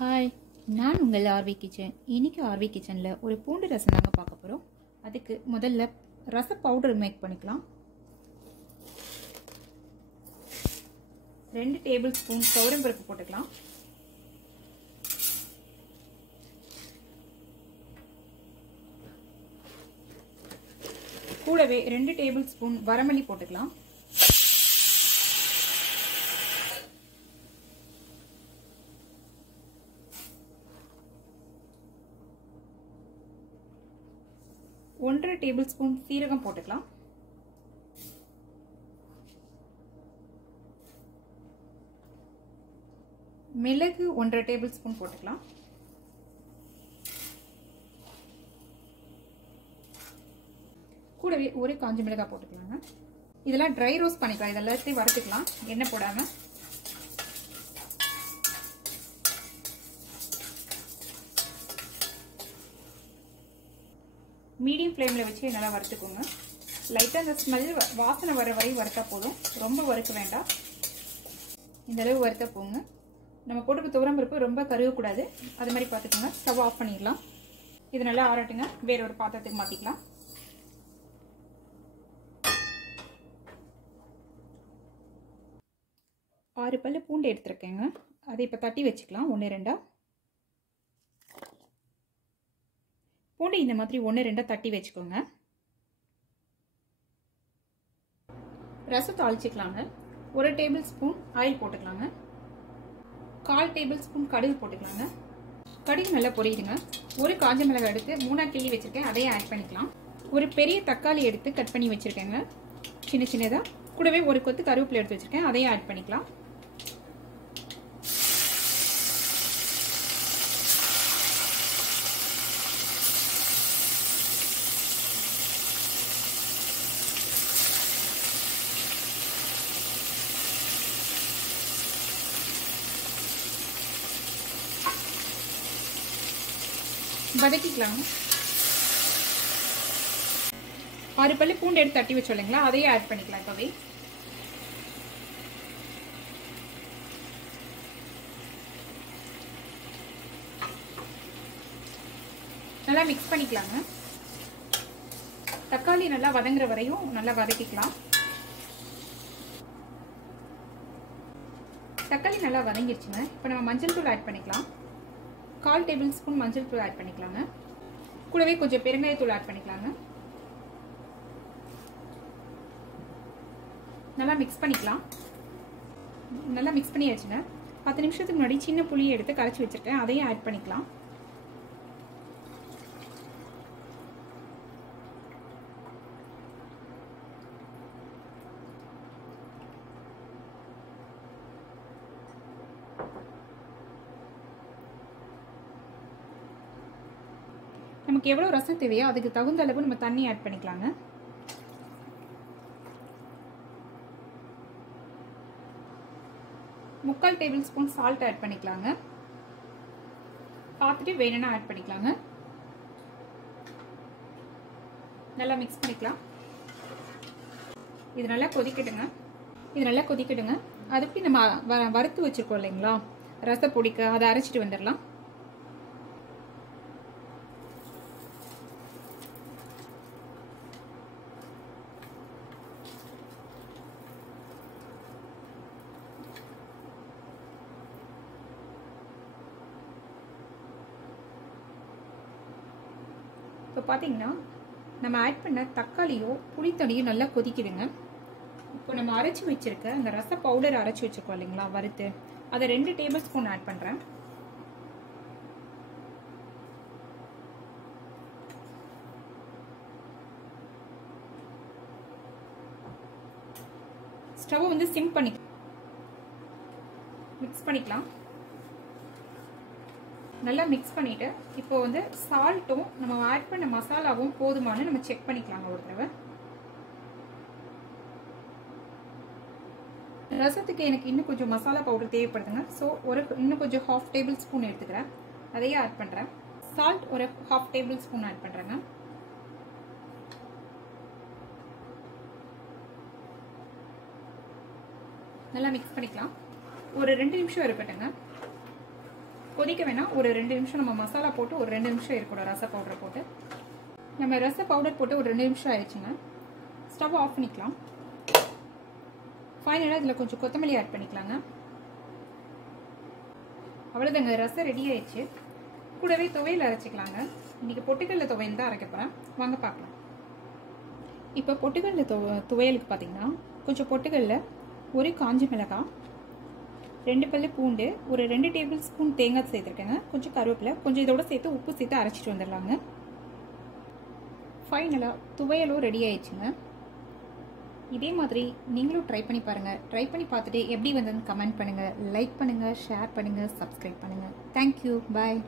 Hi, நான் உங்கள் RV kitchen. இன்றைக்கி ஆர்வி கிச்சனில் ஒரு பூண்டு ரசம் தாங்க பார்க்க போகிறோம். அதுக்கு முதல்ல ரச பவுடர் மேக் பண்ணிக்கலாம். 2 டேபிள் ஸ்பூன் துவரம்பருப்பு போட்டுக்கலாம். கூடவே 2 டேபிள் ஸ்பூன் வரமல்லி போட்டுக்கலாம். ஒன்றரை டேபிள் ஸ்பூன் சீரகம் போட்டுக்கலாம். மிளகு 1/2 டேபிள் ஸ்பூன் போட்டுக்கலாம். கூடவே ஒரு காஞ்ச மிளகாய் போட்டுக்கலாங்க. இதெல்லாம் ட்ரை ரோஸ்ட் பண்ணிக்கலாம். இதெல்லாத்தையும் வறுத்துக்கலாம் எண்ணெய் போடாம. மீடியம் ஃப்ளேமில் வச்சு நல்லா வறுத்துக்கோங்க. லைட்டாக அந்த ஸ்மெல் வாசனை வர வரை வறுத்தா போதும், ரொம்ப வறுக்க வேண்டாம். இந்த அளவு வறுத்தா போங்க. நம்ம போட்டுக்க துவரம்பருப்பு ரொம்ப கருகக்கூடாது, அது மாதிரி பார்த்துக்கோங்க. ஸ்டவ் ஆஃப் பண்ணிடலாம். இது நல்லா ஆறட்டுங்க. வேற ஒரு பாத்திரத்துக்கு மாற்றிக்கலாம். ஆறு பல்லு பூண்டு எடுத்துருக்கேங்க. அதை இப்போ தட்டி வச்சுக்கலாம். 1 2 பூண்டு இந்த மாதிரி 1 2 தட்டி வச்சுக்கோங்க. ரசம் தாளிச்சுக்கலாங்க. 1 டேபிள் ஸ்பூன் ஆயில் போட்டுக்கலாங்க. 1/4 டேபிள் ஸ்பூன் கடுகு போட்டுக்கலாங்க. கடுகு நல்லா பொரியுதுங்க. ஒரு காஞ்ச மிளகாய் எடுத்து 3 கிள்ளி வச்சிருக்கேன், அதையே ஆட் பண்ணிக்கலாம். ஒரு பெரிய தக்காளி எடுத்து கட் பண்ணி வச்சிருக்கேங்க சின்ன சின்னதா. கூடவே ஒரு கொத்து கருவேப்பிலை எடுத்து வச்சிருக்கேன், அதையே ஆட் பண்ணிக்கலாம். வதக்கிக்கலாம். 6 பல்லு பூண்டு எடுத்து தட்டி வச்சோம் இல்லைங்களா, அதையே ஆட் பண்ணிக்கலாம். இப்பவே நல்லா மிக்ஸ் பண்ணிக்கலாங்க. தக்காளி நல்லா வதங்குற வரையும் நல்லா வதக்கிக்கலாம். தக்காளி நல்லா வதங்கிருச்சுங்க. இப்போ நம்ம மஞ்சள் தூள் ஆட் பண்ணிக்கலாம். 1/4 டேபிள் ஸ்பூன் மஞ்சள் தூள் ஆட் பண்ணிக்கலாங்க. கூடவே கொஞ்சம் பெருங்காயத்தூள் ஆட் பண்ணிக்கலாங்க. நல்லா மிக்ஸ் பண்ணிக்கலாம். நல்லா மிக்ஸ் பண்ணியாச்சுங்க. 10 நிமிஷத்துக்கு முன்னாடி சின்ன புளியை எடுத்து கரைச்சி வச்சிருக்கேன், அதையும் ஆட் பண்ணிக்கலாம். நமக்கு எவ்வளவு ரசம் தேவையோ அதுக்கு தகுந்த அளவு நம்ம தண்ணி ஆட் பண்ணிக்கலாங்க. முக்கால் டேபிள் ஸ்பூன் சால்ட் ஆட் பண்ணிக்கலாங்க. பார்த்துட்டு வேணும்னா ஆட் பண்ணிக்கலாங்க. நல்லா மிக்ஸ் பண்ணிக்கலாம். இது நல்லா கொதிக்கட்டுங்க. அதுக்கு நம்ம வறுத்து வச்சிருக்கோம் இல்லைங்களா ரச பொடிக்க, அதை அரைச்சிட்டு வந்துடலாம். இப்போ பார்த்தீங்கன்னா நம்ம ஆட் பண்ண தக்காளியோ புளித்தண்ணியோ நல்லா கொதிக்குதுங்க. இப்போ நம்ம அரைச்சி வச்சிருக்க அந்த ரச பவுடர் அரைச்சி வச்சிருக்கோம் இல்லைங்களா வறுத்து, அதை 2 டேபிள் ஸ்பூன் ஆட் பண்ணுறேன். ஸ்டவ் வந்து சிம் பண்ணி மிக்ஸ் பண்ணிக்கலாம். நல்லா மிக்ஸ் பண்ணிட்டு இப்போ வந்து சால்ட்டும் நம்ம ஆட் பண்ண மசாலாவும் போதுமானு நம்ம செக் பண்ணிக்கலாங்க ஒரு தடவை. ரசத்துக்கு எனக்கு இன்னும் கொஞ்சம் மசாலா பவுடர் தேவைப்படுதுங்க. ஸோ இன்னும் கொஞ்சம் 1/2 டேபிள் ஸ்பூன் எடுத்துக்கிறேன், அதையே ஆட் பண்ணுறேன். சால்ட் ஒரு 1/2 டேபிள் ஸ்பூன் ஆட் பண்ணுறேங்க. நல்லா மிக்ஸ் பண்ணிக்கலாம். ஒரு 2 நிமிஷம் இருக்கட்டுங்க. கொதிக்க வேணாம். ஒரு 2 நிமிஷம் நம்ம மசாலா போட்டு ஒரு 2 நிமிஷம் இருக்கணும். ரச பவுடர் போட்டு நம்ம ரச பவுடர் போட்டு ஒரு 2 நிமிஷம் ஆயிடுச்சுங்க. ஸ்டவ் ஆஃப் பண்ணிக்கலாம். ஃபைனலாக இதில் கொஞ்சம் கொத்தமல்லி ஆட் பண்ணிக்கலாங்க. அவ்வளோதாங்க, ரசம் ரெடி ஆயிடுச்சு. கூடவே துவையல் அரைச்சிக்கலாங்க. இன்றைக்கி பொட்டுக்கடலை துவையல் தான் அரைக்க போகிறேன். வாங்க பார்க்கலாம். இப்போ பொட்டுக்கடலை துவையலுக்கு பார்த்தீங்கன்னா கொஞ்சம் பொட்டுக்கடலை, ஒரு காஞ்ச மிளகாய், 2 பல்லு பூண்டு, ஒரு 2 டேபிள் ஸ்பூன் தேங்காய் சேர்த்துருக்கேங்க. கொஞ்சம் கருவேப்பிலை, கொஞ்சம் இதோட சேர்த்து உப்பு சேர்த்து அரைச்சிட்டு வந்துடலாங்க. ஃபைனலாக துவையலும் ரெடி ஆயிடுச்சுங்க. இதே மாதிரி நீங்களும் ட்ரை பண்ணி பாருங்கள். ட்ரை பண்ணி பார்த்துட்டு எப்படி வந்ததுன்னு கமெண்ட் பண்ணுங்கள், லைக் பண்ணுங்கள், ஷேர் பண்ணுங்கள், சப்ஸ்கிரைப் பண்ணுங்கள். தேங்க்யூ, பாய்.